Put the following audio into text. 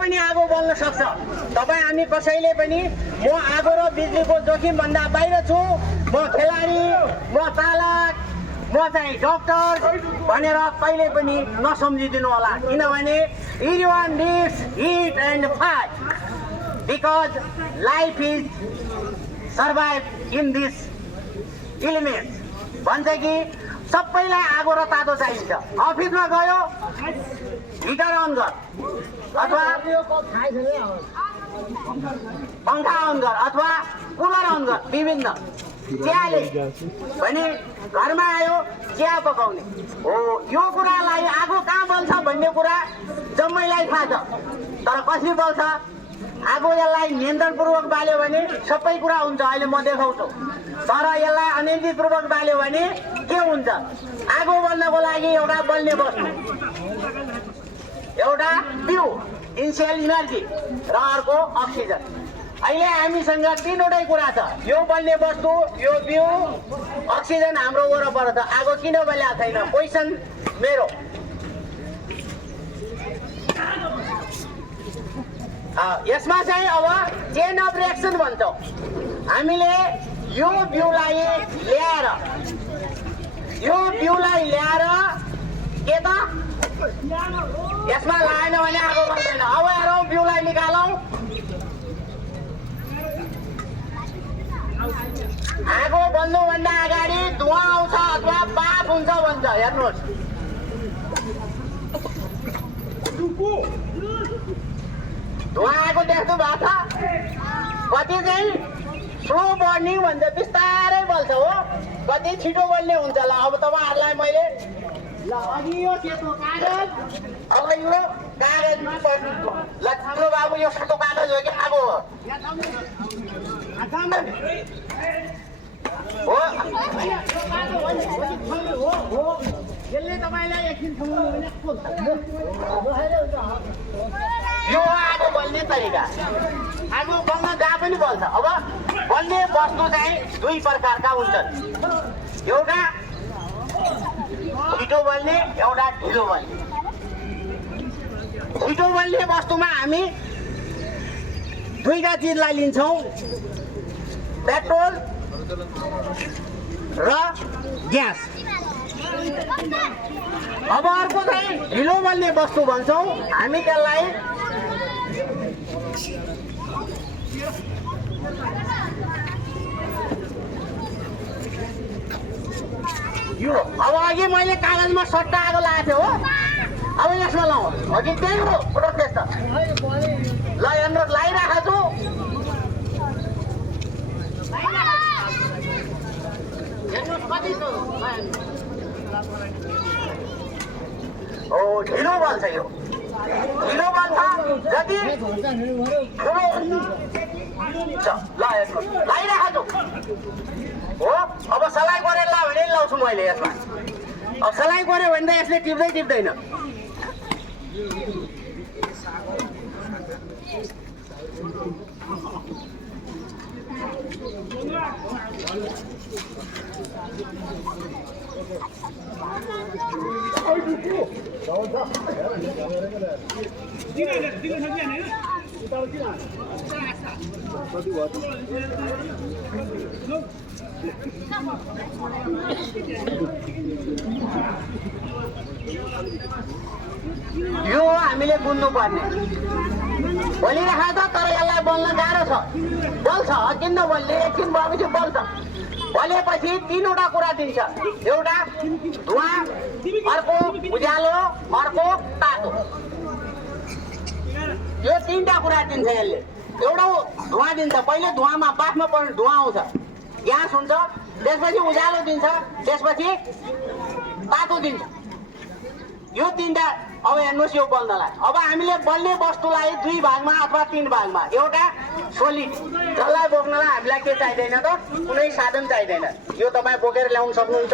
पनि आगो बल्न सक्छ। तपाईँ हामी कसैले पनि म आगो र बिजुलीको जोखिमभन्दा बाहिर छु, म खेलाडी, म चालक, म चाहिँ डक्टर भनेर कहिले पनि नसम्झिदिनु होला। किनभने everyone needs heat and fire because life is survive in this elements। भन्छ कि सबैलाई आगो र तातो चाहिन्छ। अफिसमा गयो हिटर अन गर अथवा पंखा अन गर अथवा कुलर अन गर, विभिन्न चियाले भने घरमा आयो चिया पकाउने हो। यो कुरालाई आगो कहाँ बल्छ भन्ने कुरा जम्मैलाई थाहा छ, तर कसरी बल्छ आगो यसलाई नियन्त्रणपूर्वक बाल्यो भने सबै कुरा हुन्छ। अहिले म देखाउँछु, तर यसलाई अनियन्त्रितपूर्वक बाल्यो भने के हुन्छ? आगो बल्नको लागि एउटा बल्ने वस्तु, एउटा बिउ इनिसियल इनर्जी र अर्को अक्सिजन। अहिले हामीसँग तीनवटै कुरा छ, यो बल्ने वस्तु, यो बिउ, अक्सिजन हाम्रो वरपर छ। आगो किन बलेको छैन? क्वेसन मेरो। यसमा चाहिँ अब चेन अफ रिएक्सन भन्छौँ। हामीले यो बिउलाई ल्याएर के त यसमा लगाएन भने आगो बल्दैन। अब हेरौँ बिउलाई निकालौँ। आगो बल्नुभन्दा अगाडि धुवा आउँछ अथवा बाफ हुन्छ भन्छ। हेर्नुहोस्, धुवा आएको देख्नु भएको छ? कति चाहिँ स्लो बर्निङ भन्छ, बिस्तारै बल्छ हो, कति छिटो बल्ने हुन्छ। ल अब तपाईँहरूलाई मैले अघि यो सेतो कागज, अब यो कागजमा ल ठुलो बाबु यो सेतो कागज हो कि आगो हो? यसले तपाईँलाई एकछिन यो आगो बल्ने तरिका। आगो बल्न जहाँ पनि बल्छ। अब बल्ने वस्तु चाहिँ दुई प्रकारका हुन्छन्, एउटा छिटो बल्ने, एउटा ढिलो बल्ने। छिटो बल्ने वस्तुमा हामी दुईटा चिजलाई लिन्छौँ, पेट्रोल र ग्यास। अब अर्को चाहिँ ढिलो बल्ने वस्तु भन्छौँ हामी त्यसलाई यो। अब अघि मैले कागजमा सट्टा आगो लगाएको थिएँ हो, अब यसमा लाउँ। अघि त्यही हो प्रोसेस त। ल हेर्नुहोस्, लगाइरहेको छु। हेर्नुहोस् कति छ। ओ ढिलो बल्छ यो, ढिलो बल्छ। जति ठुलो ल हेर्नुहोस्, लगाइरहेको छु हो। अब सलाई गरेर ला भने लाउँछु मैले यसमा। अब सलाई गऱ्यो भने त यसले टिप्दैन। यो हामीले बुझ्नु पर्ने। बलिरहेको छ तर यसलाई बल्न गाह्रो छ। बल्छ, किन नबल्ने? एकछिन भएपछि बल्छ। बलेपछि तीनवटा कुरा दिन्छ, एउटा धुवा, अर्को उज्यालो, अर्को तातो। यो तीनटा कुरा दिन्छ यसले। एउटा धुवा दिन्छ, पहिले धुवामा बाफमा पर्ने धुवा आउँछ, ग्यास हुन्छ, त्यसपछि उज्यालो दिन्छ, त्यसपछि तातो दिन्छ। यो तीनटा। अब हेर्नुहोस् यो बल्नलाई। अब हामीले बल्ने वस्तुलाई दुई भागमा अथवा तीन भागमा, एउटा सोलिड जसलाई बोक्नलाई हामीलाई के चाहिँदैन त, कुनै साधन चाहिँदैन। यो तपाईँ बोकेर ल्याउन सक्नुहुन्छ।